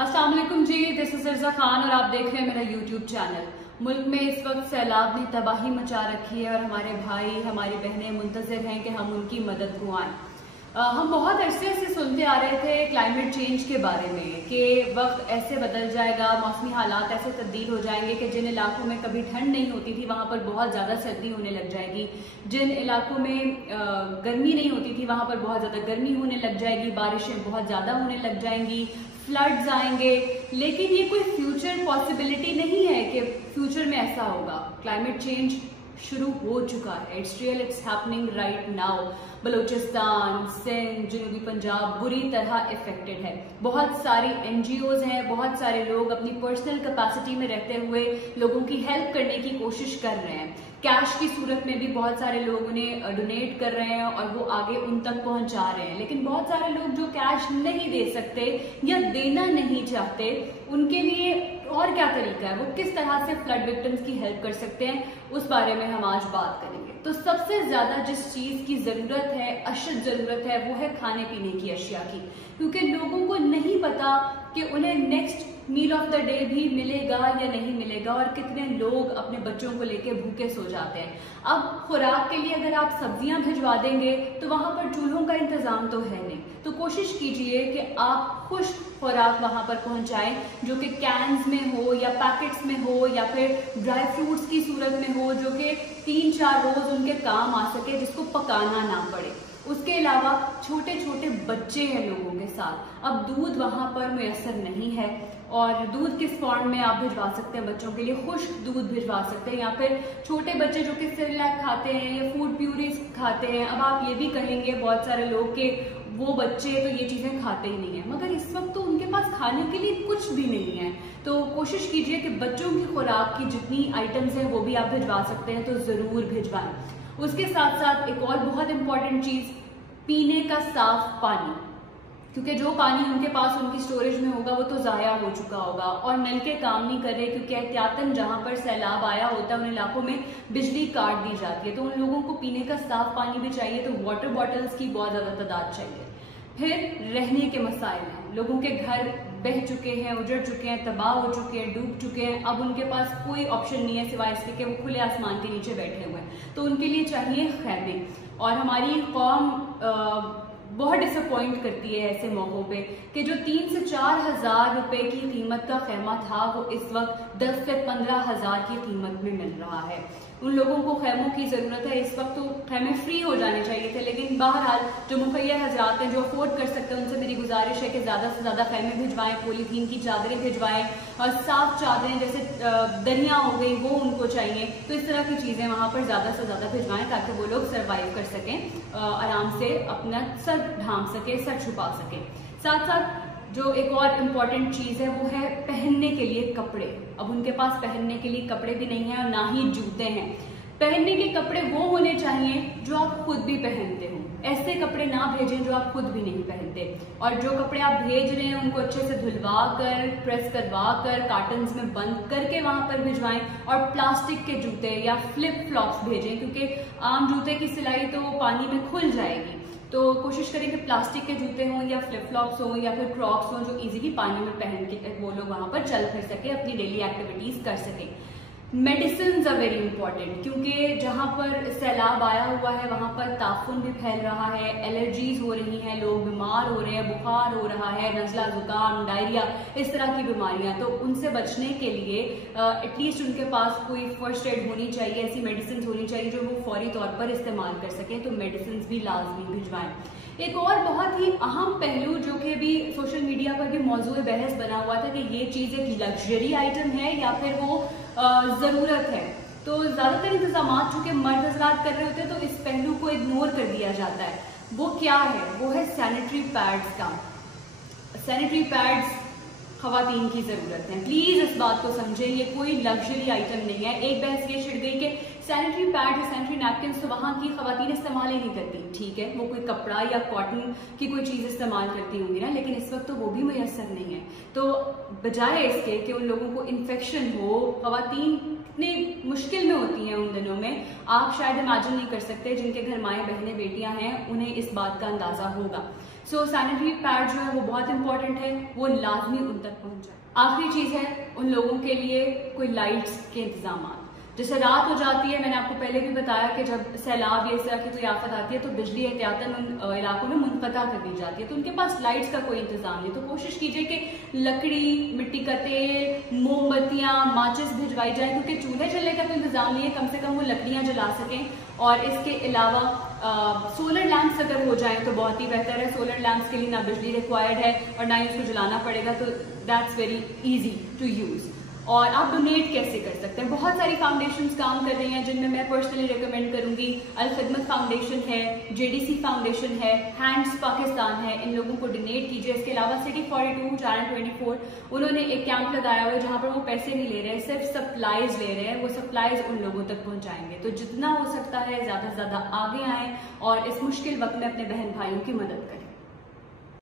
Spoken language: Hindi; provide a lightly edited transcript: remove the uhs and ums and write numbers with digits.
अस्सलाम वालेकुम जी, दिस इज रज़ा खान और आप देख रहे हैं मेरा यूट्यूब चैनल। मुल्क में इस वक्त सैलाब ने तबाही मचा रखी है और हमारे भाई हमारी बहनें मुंतज़िर हैं कि हम उनकी मदद को आएं। हम बहुत अरसे से सुनते आ रहे थे क्लाइमेट चेंज के बारे में कि वक्त ऐसे बदल जाएगा, मौसमी हालात ऐसे तब्दील हो जाएंगे कि जिन इलाकों में कभी ठंड नहीं होती थी वहाँ पर बहुत ज़्यादा सर्दी होने लग जाएगी, जिन इलाकों में गर्मी नहीं होती थी वहाँ पर बहुत ज़्यादा गर्मी होने लग जाएगी, बारिशें बहुत ज़्यादा होने लग जाएंगी, फ्लड्स आएंगे। लेकिन ये कोई फ्यूचर पॉसिबिलिटी नहीं है कि फ्यूचर में ऐसा होगा। क्लाइमेट चेंज शुरू हो चुका है, it's real, it's happening right now. Balochistan, Sindh, जनूबी पंजाब बुरी तरह इफेक्टेड है। बहुत सारी NGOs हैं, बहुत सारे लोग अपनी पर्सनल कैपेसिटी में रहते हुए लोगों की हेल्प करने की कोशिश कर रहे हैं। कैश की सूरत में भी बहुत सारे लोग उन्हें डोनेट कर रहे हैं और वो आगे उन तक पहुंचा रहे हैं। लेकिन बहुत सारे लोग जो कैश नहीं दे सकते या देना नहीं चाहते, उनके लिए और क्या तरीका है, वो किस तरह से फ्लड विक्टिम्स की हेल्प कर सकते हैं, उस बारे में हम आज बात करेंगे। तो सबसे ज्यादा जिस चीज की जरूरत है, अशद जरूरत है, वो है खाने पीने की अशिया की, क्योंकि लोगों को नहीं पता कि उन्हें next meal of the day भी मिलेगा या नहीं मिलेगा और कितने लोग अपने बच्चों को लेके भूखे सो जाते हैं। अब खुराक के लिए अगर आप सब्जियां भिजवा देंगे तो वहां पर चूल्हों का इंतजाम तो है नहीं, तो कोशिश कीजिए कि आप खुश्क खुराक वहां पर पहुंचाएं जो कि कैन्स में हो या पैकेट्स में हो या फिर ड्राई फ्रूट्स की सूरत में हो, जो कि 3-4 रोज उनके काम आ सके, जिसको पकाना ना पड़े। उसके अलावा छोटे छोटे बच्चे हैं लोगों के साथ, अब दूध वहां पर मुयसर नहीं है और दूध किस फॉर्म में आप भिजवा सकते हैं बच्चों के लिए, खुश्क दूध भिजवा सकते हैं या फिर छोटे बच्चे जो कि सेरेलैक खाते हैं या फूड प्यूरीज खाते हैं। अब आप ये भी कहेंगे बहुत सारे लोग कि वो बच्चे तो ये चीजें खाते ही नहीं है, मगर इस वक्त तो उनके पास खाने के लिए कुछ भी नहीं है। तो कोशिश कीजिए कि बच्चों की खुराक की जितनी आइटम्स हैं वो भी आप भिजवा सकते हैं तो जरूर भिजवाएं। उसके साथ साथ एक और बहुत इंपॉर्टेंट चीज, पीने का साफ पानी, क्योंकि जो पानी उनके पास उनकी स्टोरेज में होगा वो तो जाया हो चुका होगा और नलके काम नहीं कर रहे, क्योंकि एहतियातन जहां पर सैलाब आया होता है उन इलाकों में बिजली काट दी जाती है। तो उन लोगों को पीने का साफ पानी भी चाहिए, तो वाटर बॉटल्स की बहुत ज्यादा तादाद चाहिए। फिर रहने के मसाइल हैं, लोगों के घर बह चुके हैं, उजड़ चुके हैं, तबाह हो चुके हैं, डूब चुके हैं। अब उनके पास कोई ऑप्शन नहीं है सिवाय इसके कि वो खुले आसमान के नीचे बैठे हुए हैं, तो उनके लिए चाहिए खैमे। और हमारी कौम बहुत डिसअपॉइंट करती है ऐसे मौकों पे कि जो 3 से 4 हजार रुपए की कीमत का खैमा था वो इस वक्त 10 से 15 हजार की कीमत में मिल रहा है। उन लोगों को खैमों की जरूरत है, इस वक्त तो खैमे फ्री हो जाने चाहिए थे, लेकिन बहरहाल जो मुखैया हजरात हैं जो अफोर्ड कर सकते हैं उनसे मेरी गुजारिश है कि ज्यादा से ज्यादा खैमे भिजवाएं, पॉलीथीन की चादरें भिजवाएं और साफ चादरें जैसे दरिया हो गई वो उनको चाहिए। तो इस तरह की चीजें वहां पर ज्यादा से ज्यादा भिजवाएं ताकि वो लोग सर्वाइव कर सकें, आराम से अपना सर ढांप सके, सर छुपा सके। साथ साथ जो एक और इम्पॉर्टेंट चीज है वो है पहनने के लिए कपड़े। अब उनके पास पहनने के लिए कपड़े भी नहीं है और ना ही जूते हैं। पहनने के कपड़े वो होने चाहिए जो आप खुद भी पहनते हो, ऐसे कपड़े ना भेजें जो आप खुद भी नहीं पहनते। और जो कपड़े आप भेज रहे हैं उनको अच्छे से धुलवा कर, प्रेस करवा कर, कार्टन्स में बंद करके वहां पर भिजवाएं। और प्लास्टिक के जूते या फ्लिप फ्लॉप्स भेजें, क्योंकि आम जूते की सिलाई तो पानी में खुल जाएगी, तो कोशिश करें कि प्लास्टिक के जूते हों या फ्लिप फ्लॉप्स हों या फिर क्रॉक्स हों जो इजीली पानी में पहन के वो लोग वहां पर चल फिर सके, अपनी डेली एक्टिविटीज कर सके। मेडिसिन आर वेरी इंपॉर्टेंट, क्योंकि जहां पर सैलाब आया हुआ है वहां पर ताफुन भी फैल रहा है, एलर्जीज हो रही हैं, लोग बीमार हो रहे हैं, बुखार हो रहा है, नजला जुकाम, डायरिया, इस तरह की बीमारियां। तो उनसे बचने के लिए एटलीस्ट उनके पास कोई फर्स्ट एड होनी चाहिए, ऐसी मेडिसिन होनी चाहिए जो वो फौरी तौर पर इस्तेमाल कर सकें, तो मेडिसिन भी लाजमी भिजवाएं। एक और बहुत ही अहम पहलू जो कि भी सोशल मीडिया पर भी मौजूद बहस बना हुआ था कि ये चीज एक लग्जरी आइटम है या फिर वो जरूरत है, तो ज्यादातर इंतजाम चूंकि मर्द हजरात कर रहे होते हैं तो इस पहलू को इग्नोर कर दिया जाता है। वो क्या है, वो है सैनिटरी पैड्स का। सैनिटरी पैड्स खवातीन की जरूरत है, प्लीज इस बात को समझें, ये कोई लग्जरी आइटम नहीं है। एक बहस ये छिड़ गई कि सैनिटरी पैड या सैनिटरी नैपकिन तो वहां की खवातीन इस्तेमाल ही नहीं करती, ठीक है, वो कोई कपड़ा या कॉटन की कोई चीज इस्तेमाल करती होंगी ना, लेकिन इस वक्त तो वो भी मुयसर नहीं है। तो बजाय इसके कि उन लोगों को इन्फेक्शन हो, खवातीन कितनी मुश्किल में होती हैं उन दिनों में, आप शायद इमेजिन नहीं कर सकते। जिनके घर माएँ बहनें बेटियां हैं उन्हें इस बात का अंदाजा होगा। सो सैनिटरी पैड जो है वो बहुत इंपॉर्टेंट है, वो लाजमी उन तक पहुंचाए। आखिरी चीज है उन लोगों के लिए कोई लाइट्स के इंतजाम। जैसे रात हो जाती है, मैंने आपको पहले भी बताया कि जब सैलाब या इस तरह की कोई आफत आती है तो बिजली एहतियातन उन इलाकों में मुनक़ता कर दी जाती है, तो उनके पास लाइट्स का कोई इंतजाम नहीं। तो कोशिश कीजिए कि लकड़ी, मिट्टी का तेल, मोमबत्तियां, माचिस भिजवाई जाए, क्योंकि चूल्हे जलने का कोई इंतजाम नहीं है, कम से कम वो लकड़ियां जला सकें। और इसके अलावा सोलर लैंप्स अगर हो जाए तो बहुत ही बेहतर है। सोलर लैंप्स के लिए ना बिजली रिक्वायर्ड है और ना ही उसको जलाना पड़ेगा, तो that's very easy to use. और आप डोनेट कैसे कर सकते हैं? बहुत सारी फाउंडेशंस काम कर रही हैं जिनमें मैं पर्सनली रिकमेंड करूंगी। अल खिदमत फाउंडेशन है, जेडीसी फाउंडेशन है, हैंड्स पाकिस्तान है, इन लोगों को डोनेट कीजिए। इसके अलावा सिटी 42 चैनल 24 उन्होंने एक कैंप लगाया हुआ है जहां पर वो पैसे नहीं ले रहे हैं, सिर्फ सप्लाईज ले रहे हैं। वो सप्लाईज उन लोगों तक पहुंचाएंगे। तो जितना हो सकता है ज्यादा से ज्यादा आगे आएं और इस मुश्किल वक्त में अपने बहन भाइयों की मदद करें।